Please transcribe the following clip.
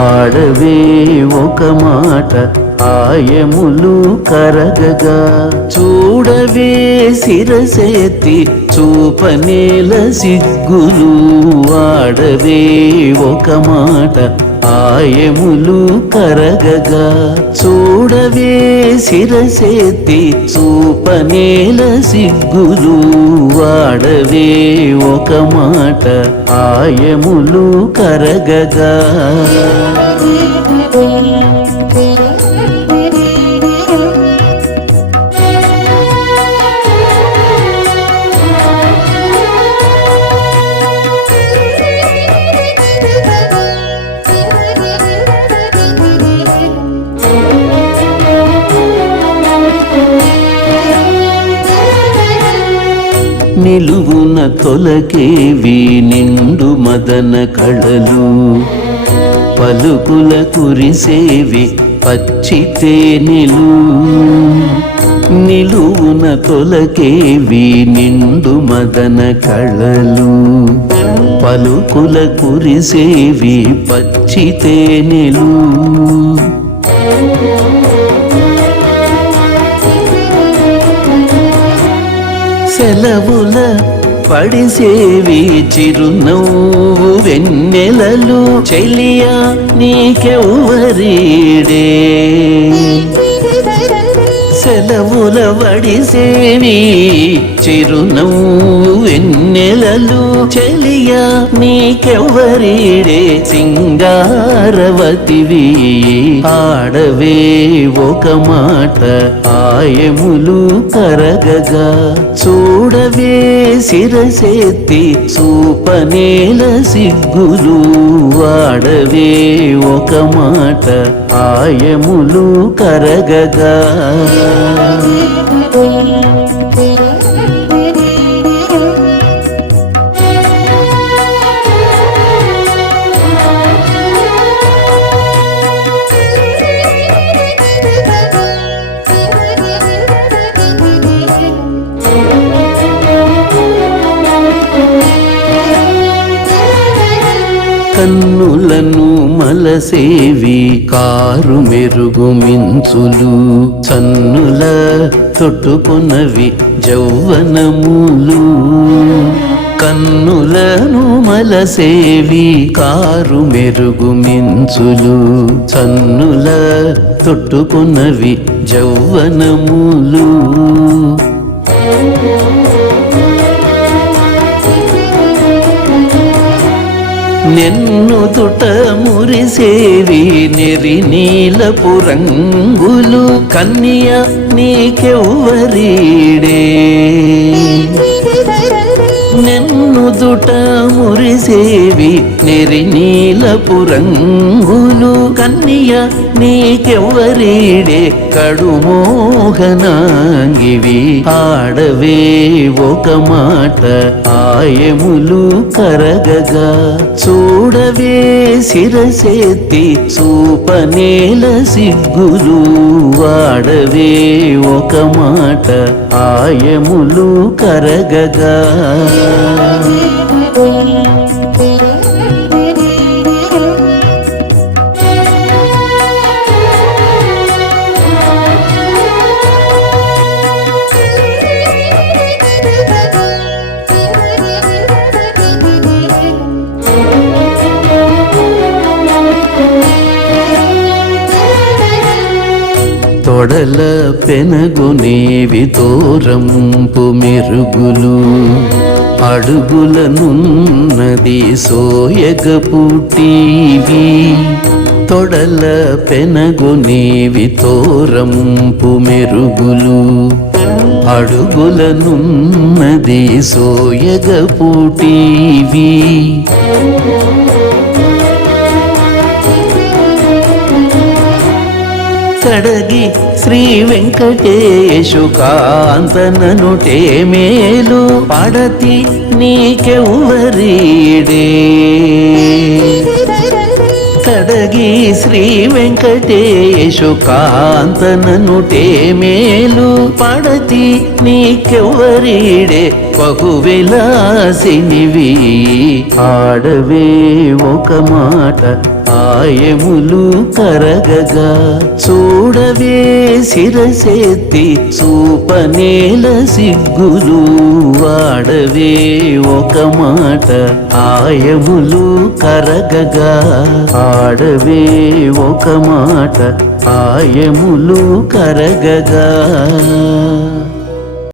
ఆడవే ఒక మాట ఆయములు కరగగా చూడవే శిరసేతి చూపనేల సిగ్గులు వాడవే ఒక మాట. ఆయములు కరగగా చూడవే శిరసేతి చూపనేల సిగ్గులు వాడవే ఒక మాట. ఆయములు కరగగా నిలువున తొలకేవి నిండు మదన కళలు. పలుకుల కురిసేవి పచ్చి తేనెలు. నిలువున తొలకేవి నిండు మదన కళలు. పలుకుల కురిసేవి పచ్చి తేనెలు. సెలవుల పడిసేవి చిరునవ్వు వెన్నెలలు చెలియా నీకెవ్వరీడే. సెలవుల వడిసేవి. చిరునవ్వు వెన్నెలలు చెలియా నీకెవ్వరీడే సింగారవతివి. ఆడవే ఒక మాట ఆయములు కరగగా. చూడవే శిరసేత్తి చూపనేల సిగ్గులు. వాడవే ఒక మాట ఆయములు కరగగా. కన్నులను మలసేవి కారు మెరుగు మించులు చన్నుల తొట్టుకున్నవి జౌవనములు. కన్నులను మలసేవి కారు మెరుగు మించులు చన్నుల తొట్టుకున్నవి జౌవనములు. నెన్ను మురిసేవి నెరి నీలపు రంగులు కన్య నీకెవ్వరీడే. నెన్ను దుట మురిసేవి నెరి నీలపు రంగులు. కన్య నీకెవ్వరీడే కడుమోహనాంగివి. ఆడవే ఒక మాట ఆయములు కరగగా. చూడవే శిరసేత్తి చూపనేల సిగ్గులు. వాడవే ఒక మాట ఆయములు కరగగా. తొడల పెనగునేవి తోరంపు మెరుగులు. అడుగులనున్నది సోయగ పుట్టివి తొడల పెనగునేవి తోరంపు మెరుగులు. అడుగులనున్నది సోయగ పుట్టివి కడగి శ్రీ వెంకటేశు కాంతననుటే మేలు పడతి నీకెవ్వరీడే కడగి శ్రీ వెంకటేశు కాంతననుటే మేలు పడతి నీకెవ్వరీడే బహువిలాసినివి ఆడవే ఒక మాట ఆయములు కరగగా చూడవే శిరసెత్తి చూపనేల సిగ్గులు వాడవే ఒక మాట ఆయములు కరగగా ఆడవే ఒక మాట ఆయములు కరగగా